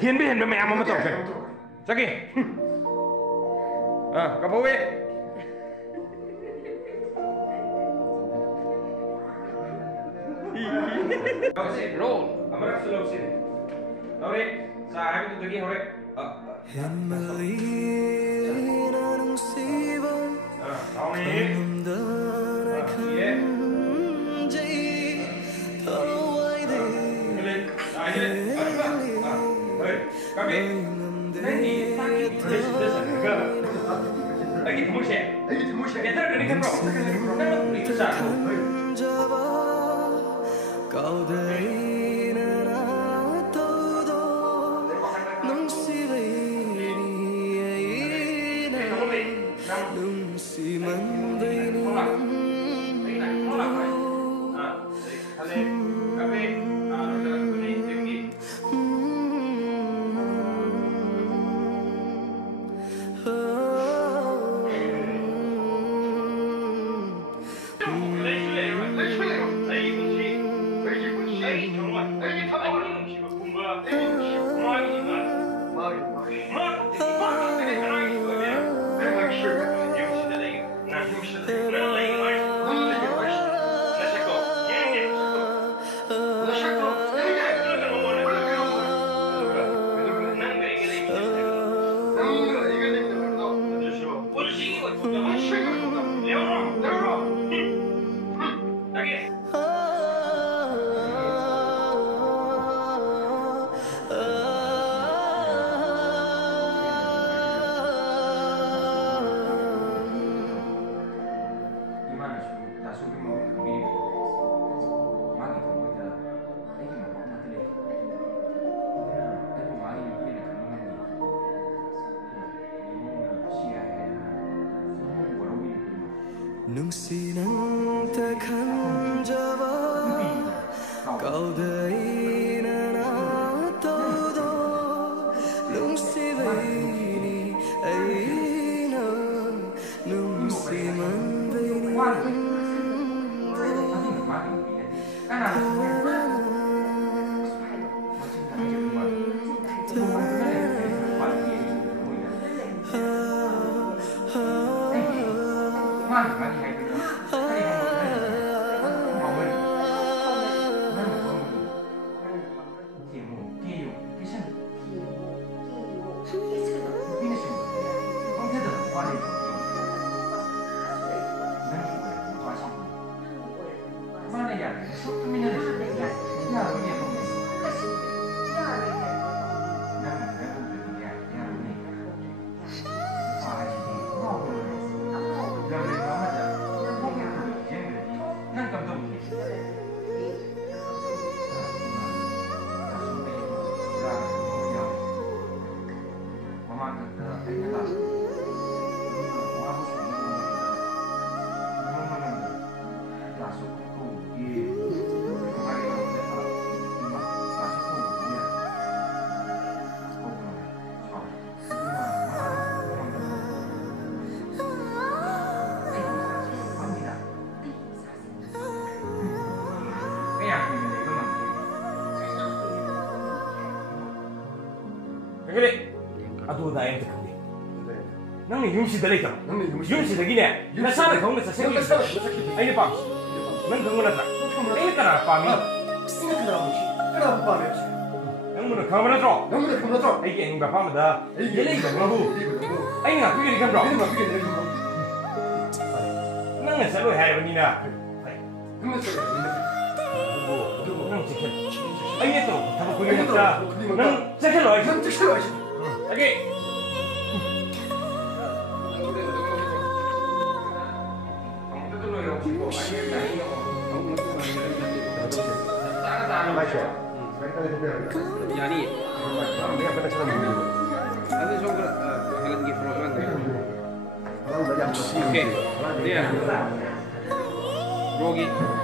hiền biết hiền với mẹ mà tổ kìa ra kìa gặp bố ấy roll amar slow sin rồi sa hai bên tụi kia rồi lagi temu sih, kita udah nikah bro, kan itu sah. Kau dari nana todo, Nungshibeine Nungshimanbei Yungshibeine Yungshibeine na sana kau nggak sesek ini pak nang kau mana tak ini kenapa mi ini kenapa pak nang mana kau mana tro ini bapak mana ini lagi kau mana ini nggak pikir kan bro nang nggak selalu hari ini na nang cekil ini tu tapi kau ini tak nang cekil lagi Yani, ada juga kalian give program Oke, dia. Bro,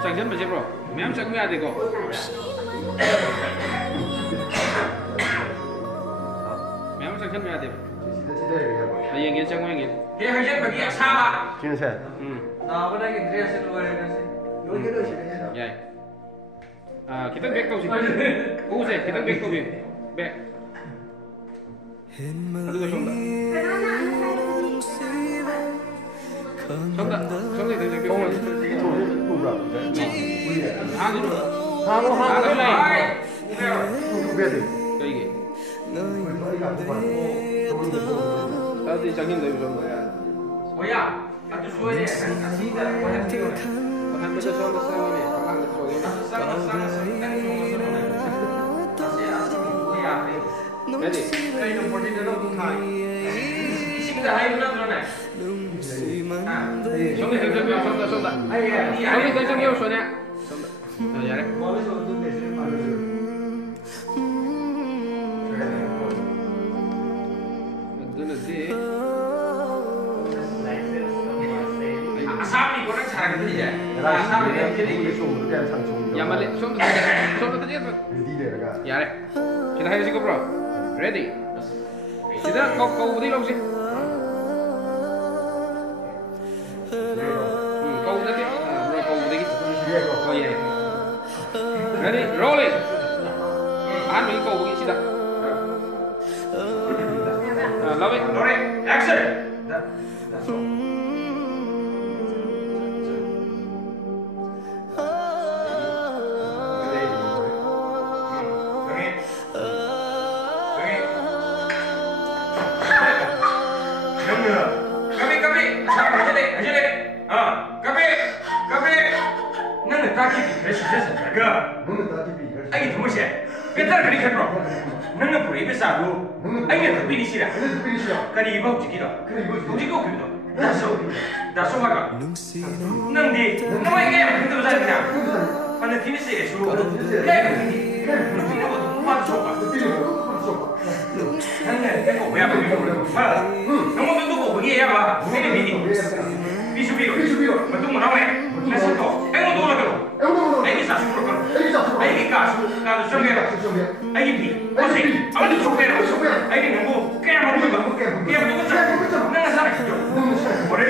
Shyamchand baca bro. Memang cakap ada kok. Memang Shyamchand ada. Yang ini cakap yang ini. Dia hanya bagi sama. Sini saya. Nah, apa lagi dress itu luar Ya. Kita back kau sih. Oh, saya kita back kau sih. back. Aduga somda. Somda 되게 이게 돌아. 하고 하고 해야 돼. 이게. 나도 장인다 이거 좀. 뭐야? 아주 좋아해. 자신이다. 한번더 처음에 싸우면 방금 Ready? Kayo ng 14 na lang kung tayo. Isip na tayo na doon eh. Sonia, Sonia. Sonia, Sonia. Sonia. Asabi ko rin sa akin din eh. Asabi ko rin Yamali, Sonia tadi apa? Ya, kita hari sih bro. Ready? Kita kau budi long sih. Kau budi gitu. Bro, kau budi gitu. Oh iya. Ready? Rolling. Anu kau budi sih dah. Love it. Rolling. Action. Ai tu mesti, kita kali kan bro, nengah puri besar tu, ai ni tu pilih sih lah, kali ibu jadi dah, jadi kau pilih dah, dah so macam, neng di, nama ini apa kita besar ni, mana sini sih so, kayak ni, ni apa tu, apa so apa, nengah, kau apa pilih, nama tu kau pilih apa, ini pilih, bisu, betul mana ni, nasi tu, mau tu lah tu. Ai sa su pro. Ai ka su somera. Ai pi. Ose. Amani somera. Ai ni ngo. Ke ma mu ba. Ke ma mu sa. Na sa ki jo. Ore.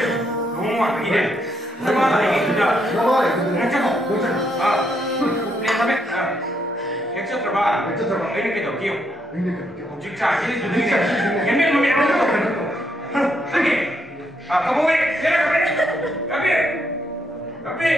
Ngo ma ni de. Na ma ai ki da. Na cha ko. Ah. Ne sa me. Extra trabalho. Ai ni ke do ki. Ji cha ki ni du ni. Ke me no me ro ko. Lagi. Ah, kamu we. Kira kape. Kape. Kape.